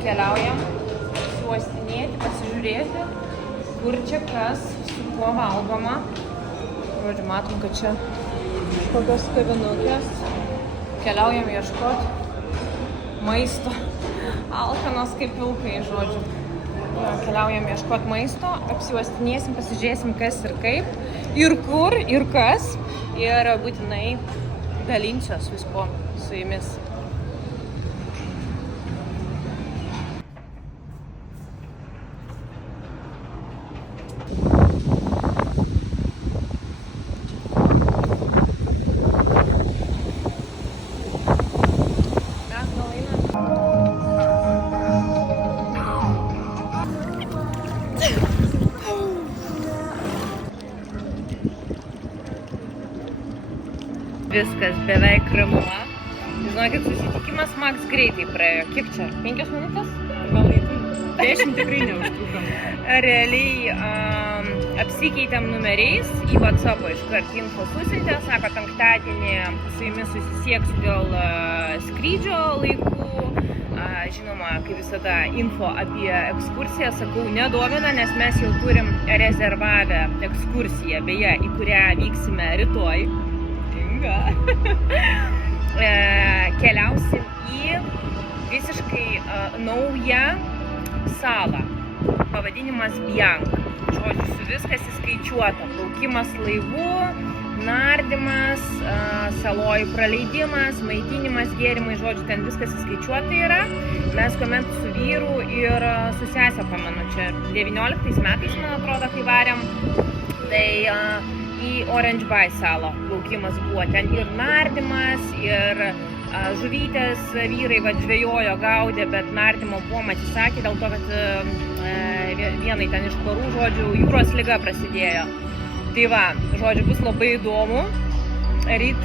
keliaujam uostinėti, pasižiūrėti, kur čia kas, su kuo valgoma. Žodžiu, matom, kad čia kokios kavinukės. Keliaujam ieškoti maisto. Alkanos kaip vilkai, žodžiu. Keliaujam ieškoti maisto, apsiuostinėsim, pasižiūrėsim kas ir kaip, ir kur, ir kas. Ir būtinai dalinsiuos viskuo su jumis. Viskas beveik ramu. Žinokit, susitikimas Max greitai praėjo. Kiek čia? 5 minutės? Gal 10 tikrai neužtrukom. Realiai apsikeitėm numeriais į WhatsApp'o iškart info susintė. Sako, penktadienį su jumis susisieksiu dėl skrydžio laikų. Žinoma, kaip visada, info apie ekskursiją, sakau, nedomina, nes mes jau turim rezervavę ekskursiją, beje, į kurią vyksime rytoj. Keliausim į visiškai naują salą. Pavadinimas Bianc. Žodžiu, su viskas įskaičiuota. Plaukimas laivu, nardymas, salojų praleidimas, maitinimas, gėrimai. Žodžiu, ten viskas įskaičiuota yra. Mes kuomet su vyru ir su sesė, pamenu, čia 19 metais, man atrodo, kai varėm. Tai į Orange Bay salą plaukimas buvo. Ten ir nardymas, ir žuvytės vyrai žvejojo, gaudė, bet nardymo buvom atsisakė dėl to, kad vienai ten iš porų, žodžiu, jūros liga prasidėjo. Tai va, žodžiu, bus labai įdomu. Ryt,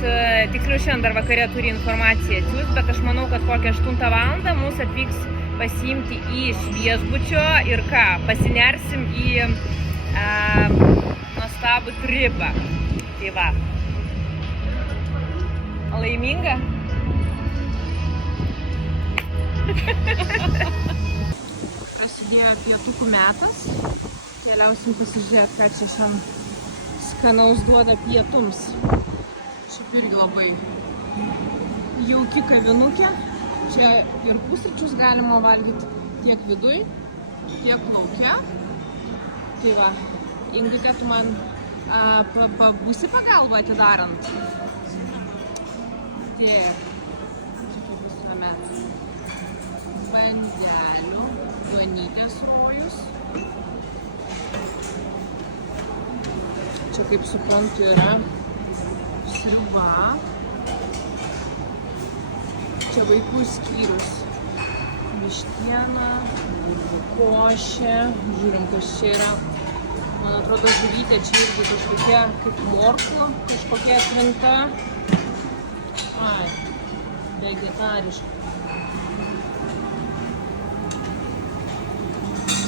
tiksliau šiandien dar vakare turi informaciją atsiųs, bet aš manau, kad kokią 8 valandą mus atvyks pasiimti iš viešbučio ir ką, pasinersim į nuostabų tripą. Tai va. Laiminga? Prasidėjo pietukų metas. Keliausim pasižiūrėti, ką čia šiandien skanaus duoda pietums. Šiaip irgi labai jauki kavinukė. Čia ir pusryčius galima valgyti tiek viduj, tiek lauke. Tai va. Ingute, tu man būsi pagalba atidarant? Taip. Čia kaip visuomet. Bandelių, duonytės rojus. Čia, kaip suprantu, yra sriuba. Čia vaikų skyrius. Vištiena, košė. Žiūrim, kas čia yra. Man atrodo, žuvytė čia irgi kažkokia kaip morkų, kažkokia atvinta. Ai, vegetariška.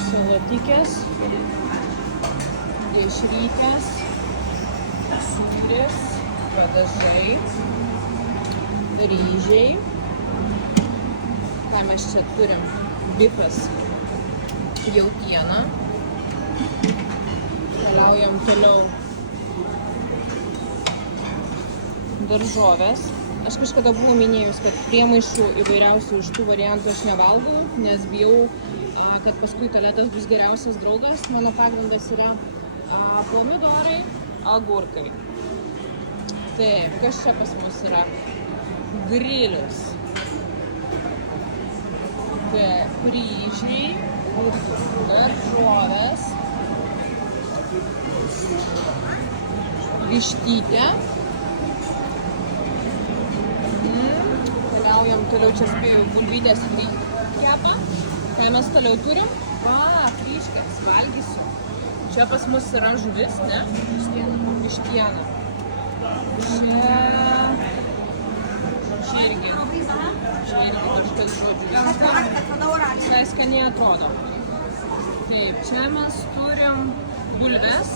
Salatikės, dešrytės, sūris, padažai, ryžiai. Ką mes čia turim? Bifas, jautiena. Keliaujam toliau. Daržovės. Aš kažkada buvau minėjus, kad priemaišų įvairiausių iš tų variantų aš nevalgau, nes bijau, kad paskui tualetas bus geriausias draugas. Mano pagrindas yra pomidorai, agurkai. Taip, kas čia pas mus yra? Grilius. Taip, ryžiai, daržovės. Vištytė. Keliaujam toliau, čia spėjau bulvytės kepą. Ką mes toliau turim? Kryškės, valgysiu. Čia pas mus yra žuvis, ne? Vištiena. Čia irgi kažkas žodžiu. Visai skaniai atrodo. Taip, čia mes turim bulves.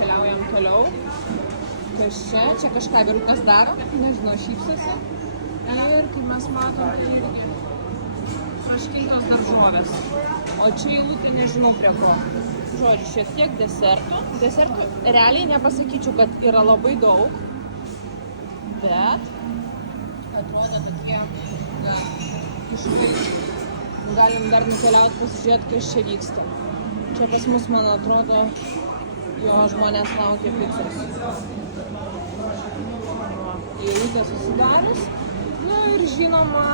Keliaujam toliau. Kas čia? Čia kažką vyrukas daro. Nežinau, šypsosi. Ir kaip mes matom, irgi troškintos daržovės. O čia eilutė nežinau prie ko. Žodžiu, šiek tiek desertų. Desertų realiai nepasakyčiau, kad yra labai daug. Bet atrodo tokie išvaizdi. Galim dar nukeliauti pasižiūrėti, kas čia vyksta. Čia pas mus, man atrodo, jo žmonės laukia picos. Eilutė susidarius. Na ir žinoma,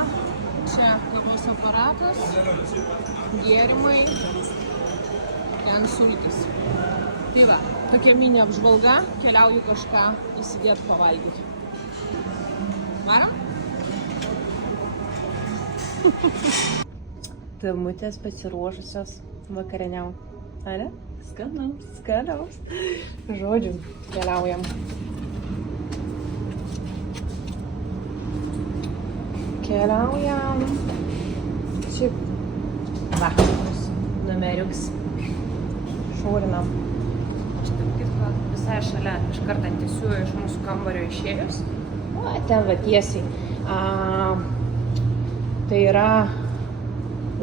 čia kavos aparatas, gėrimai, ten sultis. Tai va, tokia mini apžvalga, keliauju kažką įsidėti pavalgyti. Varom? Tamutės pasiruošusios vakarieniau. Ane? Skanaus. Skanaus. Žodžiu, keliaujam. Keliaujam. Čia. Va, numeriuks. Šaurinam. Visai šalia, iš karto tiesiu iš mūsų kambario išėjus. O, ten va tiesiai. Tai yra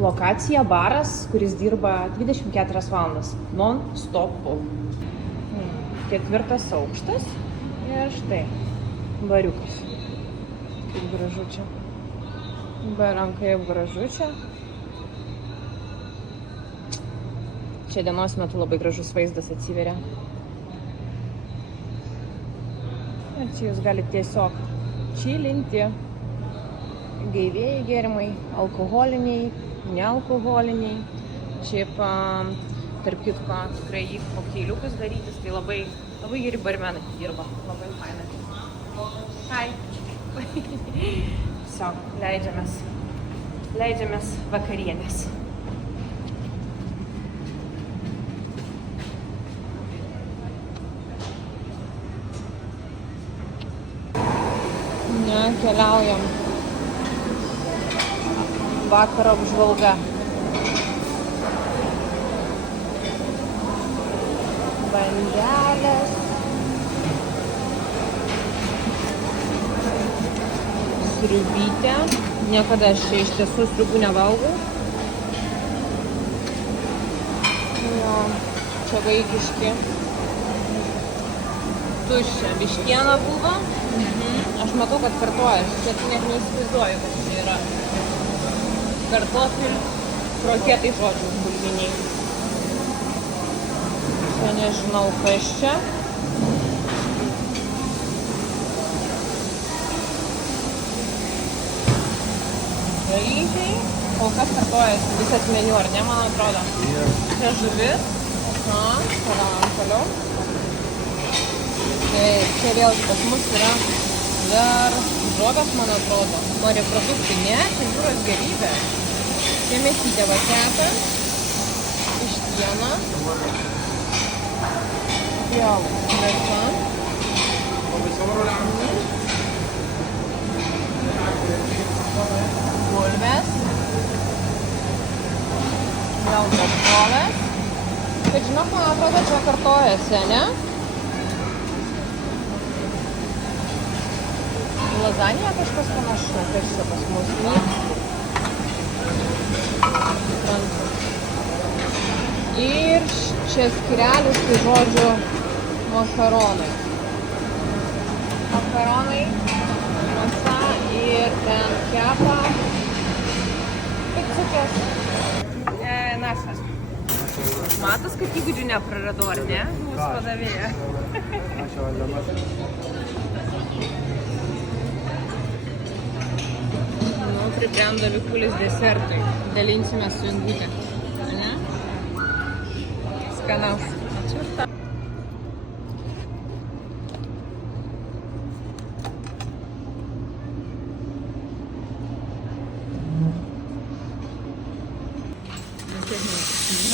lokacija, baras, kuris dirba 24 valandas, non-stopu. 4 aukštas ir štai, bariukas. Kaip gražu čia. Barankai kaip gražu čia. Čia dienos metu labai gražus vaizdas atsiveria. Ir čia jūs galite tiesiog čilinti. Gaivėjai gėrimai, alkoholiniai, nealkoholiniai. Šiaip, tarp kitko, tikrai jį kokteiliukus darytis, tai labai geri barmenai dirba, labai fainai. Hai. So, leidžiamės vakarienės. Ne, keliaujam. Vakaro apžvalga. Bandelės. Sriubytė. Niekada aš čia iš tiesų sriubų nevalgau. Jo, čia vaikiški. Tuščia. Vištiena buvo. Aš matau, kad kartojasi. Čia net neįsivaizduoju, kad čia yra. Kartofil, kroketai, žodžiu, bulviniai. Čia nežinau, kas čia. Dalykai. Kol kas kartojasi visas meniu, ar ne, man atrodo? Čia žuvis. Keliaujam toliau. Čia vėlgi pas mus yra dar žuvis, man atrodo. Moreproduktai, ne, čia jūros gerybė. Čia mėsytė vaketą, vištiena, vėl mėsa, bulvės, vėl daržovės. Bet žinok, man atrodo, čia kartojasi, ne? Lazanija kažkas panašu, kas čia pas mus mėgsta. Ir čia skirelis, tai žodžiu, makaronai. Makaronai, masa ir ten kepa picukės. Našas. Matos, kad įgūdžių nepraradau, ar ne? Mūsų padavėja. Pribrendo Vikulis desertui. Dalinsime su Ingutė. Ne? Skanaus. Ačiū.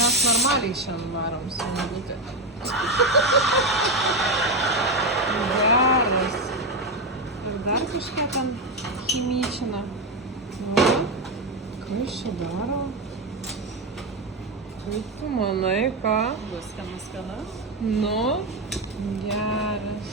Mes normaliai šiandien varom su Ingutė. Geras. Ir dar kažką ten chimyčina. Kas čia daro? Kaip tu manai, ką? Bus skanas. Nu, geras.